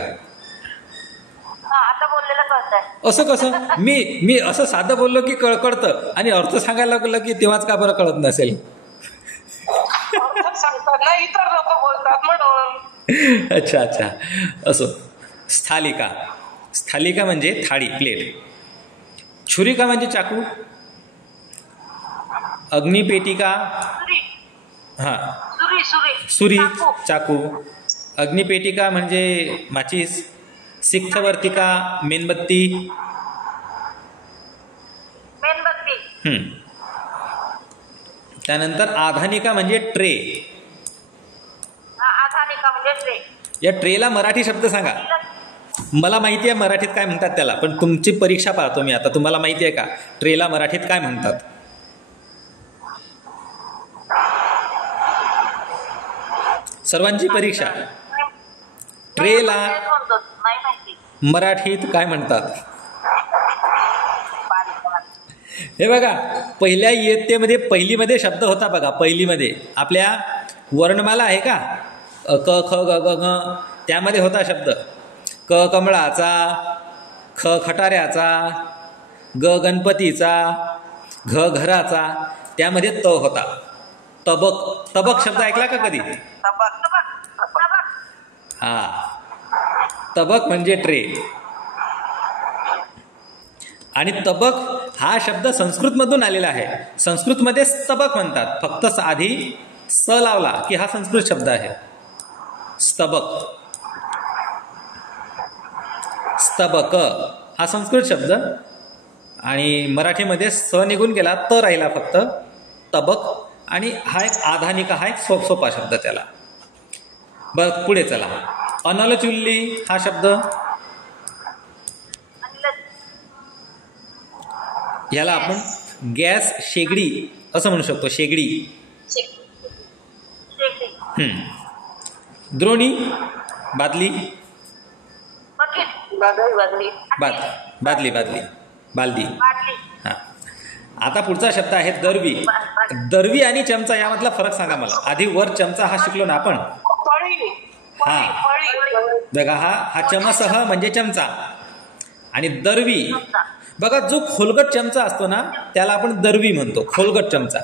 आता बोललेलं कळतंय. असं कसं? मी असं साधं बोललो की कळतं, आणि अर्थ सांगायला लागलं की तेव्हाच का बरं कळत नसेल? सांगतात ना, इतर लोक बोलतात म्हणून. अच्छा. असं. स्थालिका. स्थालिका म्हणजे थाळी, प्लेट. छुरिका म्हणजे चाकू. अग्निपेटिका. हा, सुरी, चाकू. अग्निपेटिका म्हणजे माचीस. सिक्थवर्तिका मेणबत्ती. त्यानंतर आधानिका म्हणजे ट्रे. या ट्रेला मराठी शब्द सांगा. मला माहिती आहे मराठीत काय म्हणतात त्याला, पण तुमची परीक्षा पाहतो मी आता. तुम्हाला माहिती आहे का ट्रेला मराठीत काय म्हणतात? सर्वांची परीक्षा. ट्रेला मराठीत काय म्हणतात? हे बघा, पहिल्या इयत्तेमध्ये पहिलीमध्ये शब्द होता बघा. पहिलीमध्ये आपल्या वर्णमाला आहे का, क ख ग ग घ, त्यामध्ये होता शब्द क कमळाचा, ख खटाऱ्याचा, ग गणपतीचा, घ घराचा, त्यामध्ये त होता. तबक. तबक शब्द ऐकला का कधी? हा, तबक म्हणजे ट्रे. आणि तबक हा शब्द संस्कृतमधून आलेला आहे. संस्कृतमध्ये स्तबक म्हणतात. फक्त आधी स लावला की हा संस्कृत शब्द आहे, स्तबक. स्तबक हा संस्कृत शब्द आणि मराठीमध्ये स निघून गेला तर राहिला फक्त तबक आणि हा एक आधानिका हा एक सोपा शब्द त्याला. बरं पुढे चला. अनलचुल्ली हा शब्द याला आपण गॅस शेगडी असं म्हणू शकतो. शेगडी. द्रोणी बादली बादली बालदी. हा. आता पुढचा शब्द आहे दरवी. दरवी आणि चमचा यामधला फरक सांगा मला. आधी वर चमचा हा शिकलो ना आपण. हा बघा हा चमसह म्हणजे चमचा आणि दरवी बघा जो खोलगट चमचा असतो ना त्याला आपण दरवी म्हणतो. खोलगट चमचा.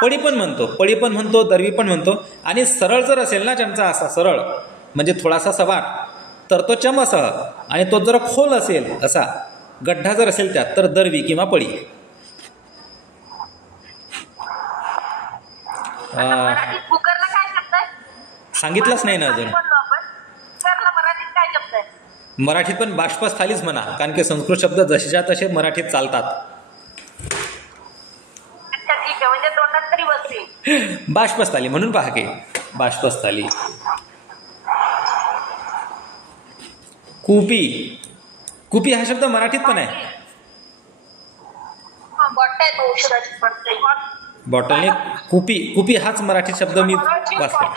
पळी पण म्हणतो दरवी पण म्हणतो. आणि सरळ जर असेल ना चमचा असा सरळ म्हणजे थोडासा सपाट तर तो चमसह आणि तो जर खोल असेल असा गड्ढा जर असेल त्यात तर दरवी किंवा पळी. सांगितलंच नाही ना अजून. मराठीत पण बाष्पस्थालीच म्हणा कारण की संस्कृत शब्द जसेच्या तसे मराठीत चालतात. बाष्पस्थाली म्हणून पहा की बाष्पस्थाली. कुपी. कुपी हा शब्द मराठीत पण आहे. बॉटलने कुपी. कुपी हाच मराठी शब्द मी वाचला.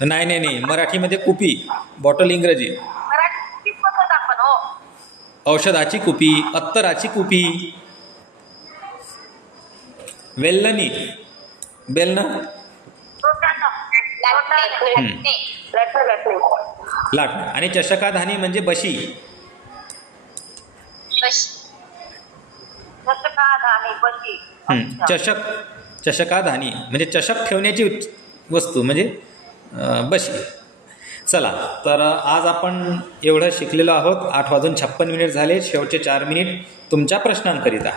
नाही मराठीमध्ये कुपी. बॉटल इंग्रजी. औषधाची कुपी. अत्तराची कुपी. वेल्लनी. बेलन. लाटणं. आणि चषकाधानी म्हणजे बशी. चषकाधानी म्हणजे चषक ठेवण्याची वस्तू म्हणजे बशी. चला तर आज आपण एवढं शिकलेलो आहोत. 8:56 झाले. शेवटचे 4 मिनिट तुमच्या प्रश्नांकरिता.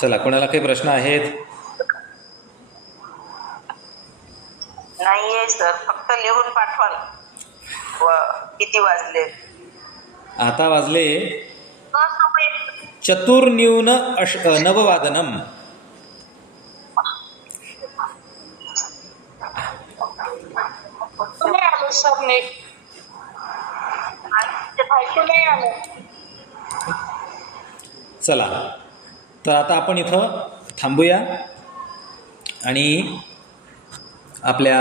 चला कोणाला काही प्रश्न आहेत? नाहीये सर, फक्त लिहून पाठवाल. किती वाजले? आता वाजले चतुर्न्यून नववादनम. चला तर आता आपण इथं थांबूया आणि आपल्या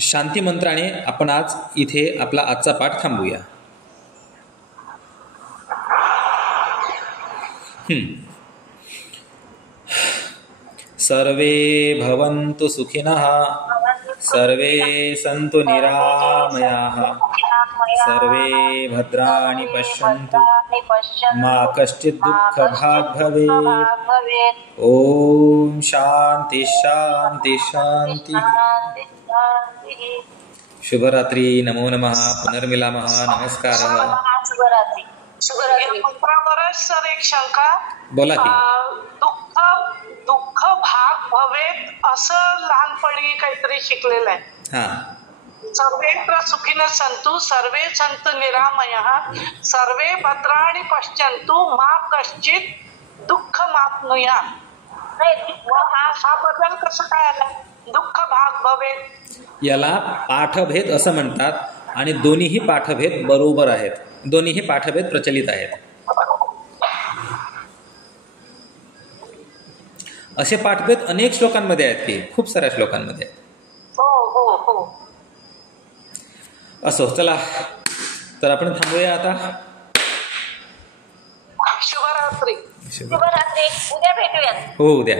शांती मंत्राने आपण आज इथे आपला आजचा पाठ थांबूया. सर्वे भवन्तु सुखिनः, सर्वे सन्तु निरामयाः, सर्वे भद्राणि पश्यन्तु, मा कश्चित् दुःखभाग् भवेत्. ओम शांति शांति शांति. शुभरात्री. नमो नमः. पुनर्मिलामः. नमस्कारः. शुभरात्री. मंत्रावरच सर एक शंका. बोला की. दुःख भाग भवेत असं लहानपणी काहीतरी शिकलेलं आहे. हा. सर्वेत्र सुखिनः सन्तु, सर्वे सन्तु निरामयः, सर्वे भद्राणि पश्यन्तु, मा कश्चित् दुःखमाप्नुयात्. हा बदल कसं काय आला? दुःख भाग भवेत. याला पाठभेद असं म्हणतात आणि दोन्हीही पाठभेद बरोबर आहेत. दोन्हीही पाठभेद प्रचलित आहेत. असे पाठभेद अनेक श्लोकांमध्ये आहेत की खूप साऱ्या श्लोकांमध्ये आहेत. हो. असो चला तर आपण थांबूया आता. शुभरात्री. शुभरात्री. उद्या भेटूयात. हो उद्या.